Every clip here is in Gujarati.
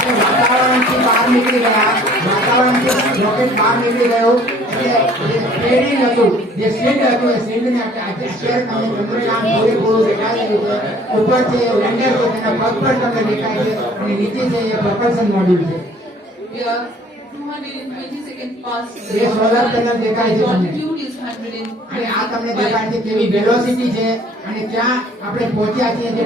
આપણે વાતાવરણથી બહાર નીકળી ગયા, વાતાવરણથી રોકેટ બહાર નીકળી ગયો એટલે જે ટ્રેડિંગ હતું, જે સીડ હતું, એ સીડને અત્યારે તમને ચંદ્રયાન પૂરેપૂરું દેખાઈ રહ્યું છે. ઉપરથી લેન્ડર છે, તેના પગ પર તમને દેખાય છે અને નીચે છે એ પ્રપલ્શન મોડ્યુલ છે. 220 seconds past. ये सोलर पैनल देखा है altitude is 100 અને આ તમને દેખાય છે કેવી વેલોસિટી છે અને ક્યાં આપણે પહોંચ્યા છીએ જે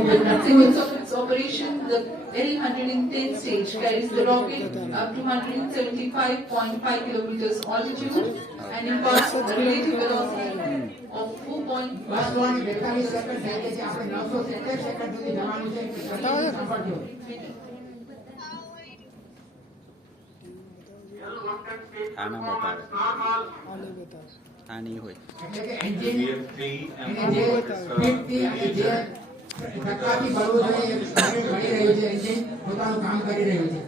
seconds of its operation. The L110 stage carries the rocket up to 175.5 kilometers altitude and imparts a relative velocity of 4.1. 242 second થાય છે. આપણે 970 સેકન્ડ સુધી જવાનું છે. સાંભળજો. આના બતાવે આ નહીં હોય એટલે કે એન્જિન અને જે સ્પીડથી અને જે ટકાથી બળવું જોઈએ એ સ્પીડ મળી રહ્યું છે. એન્જિન પોતાનું કામ કરી રહ્યું છે.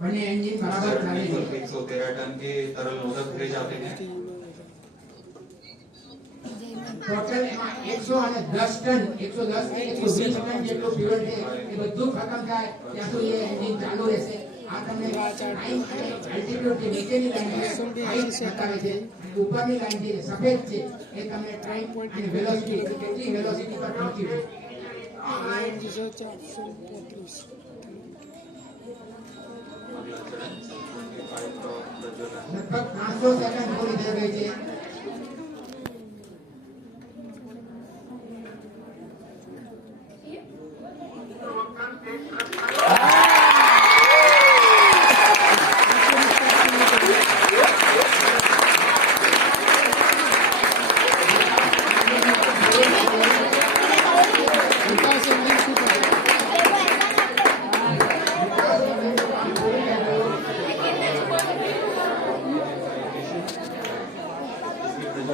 બંને એન્જિન બરાબર ચાલે છે. 113 टन के तरल नोजल भरे जाते हैं। ટોટલ એમાં 110 ટન 110 થી 120 ટન જેટલું ફ્યુઅલ છે એ બધું ખતમ થાય ત્યાં સુધી એ એન્જિન ચાલુ રહેશે. આ તમને ટાઈમ અને એલ્ટિટ્યુડ જે નીચેની લાઈન છે હાઈટ બતાવે છે અને ઉપરની લાઈન જે સફેદ છે એ તમને ટાઈમ અને વેલોસિટી કેટલી વેલોસિટી પર પહોંચી છે. લગભગ 500 સેકન્ડ પૂરી થઈ ગઈ છે.